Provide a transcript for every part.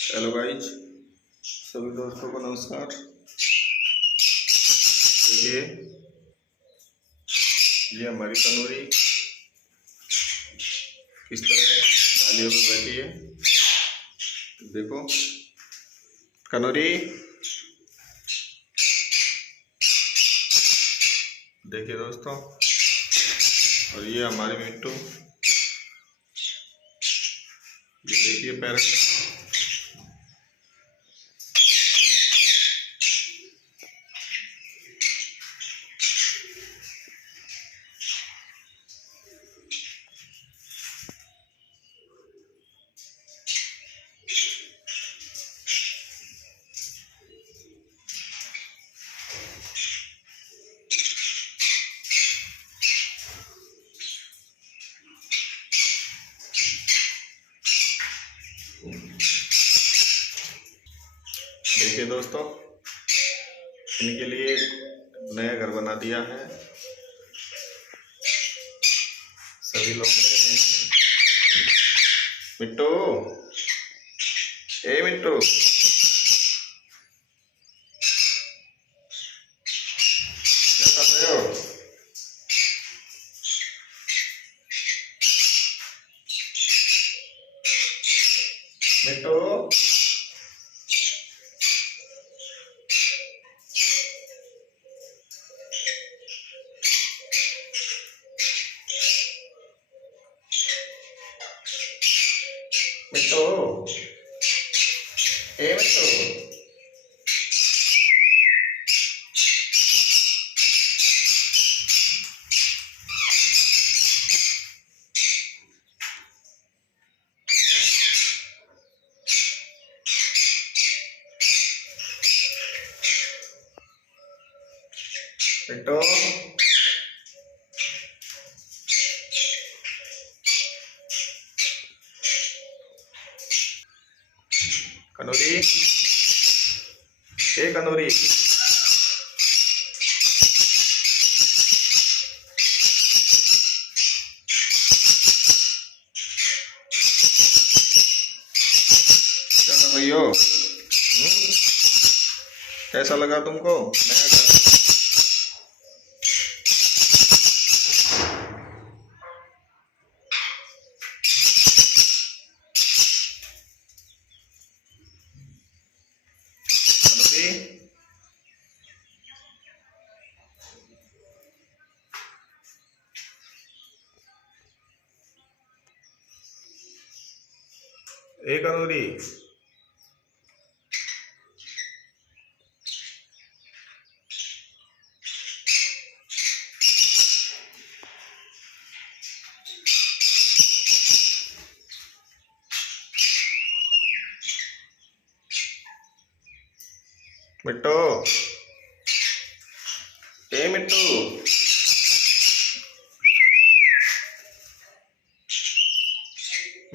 Hello guys, सभी दोस्तों को नमस्कार। देखिए, ये हमारी कनौरी किस तरह डालियों पे बैठी है। देखो कनौरी, देखिए दोस्तों। और ये हमारे मिट्टू, ये देखिए पैरट। देखिए दोस्तों, इनके लिए नया घर बना दिया है। सभी लोग बैठे हैं। मिट्टू, ए मिट्टू, क्या कर रहे हो? मिट्टू, मिट्टू, ए मिट्टू, मिट्टू, कनौरी, ए कनौरी, क्या कर रही हो? कैसा लगा तुमको नया घर? कनौरी, ए कनौरी, मिट्टू, ए मिट्टू,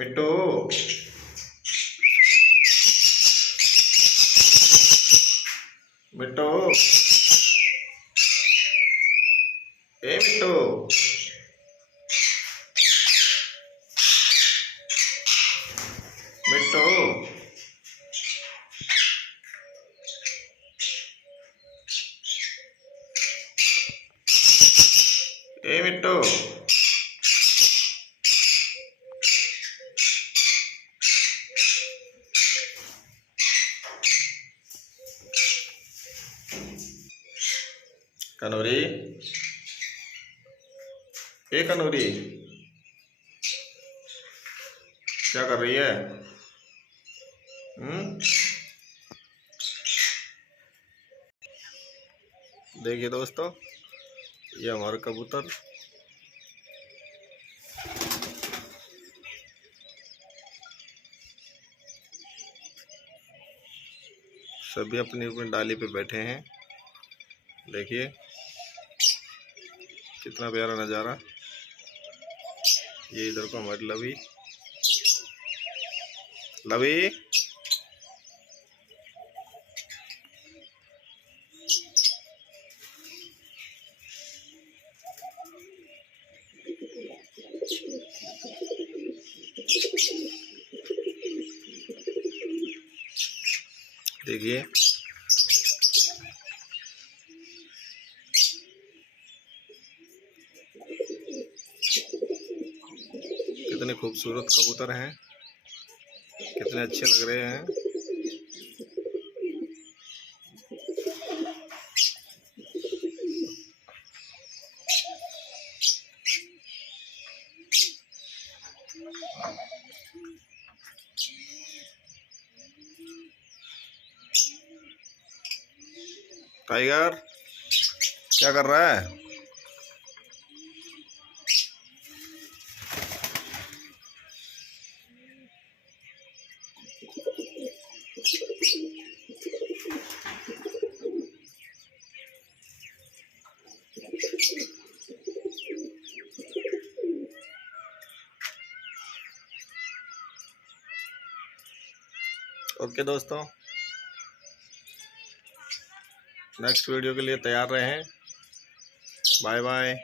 मिट्टू, मिट्टू, ए मिट्टू, मिट्टू, ए मिट्टू, कनौरी, ए कनौरी, क्या कर रही है? देखिए दोस्तों, ये हमारा कबूतर। सभी अपनी अपनी डाली पे बैठे हैं। देखिए कितना प्यारा नज़ारा। ये इधर को हमारी लवी, लवी, देखिए कितने खूबसूरत कबूतर हैं, कितने अच्छे लग रहे हैं। टाइगर क्या कर रहा है? ओके दोस्तों, नेक्स्ट वीडियो के लिए तैयार रहें। Bye bye.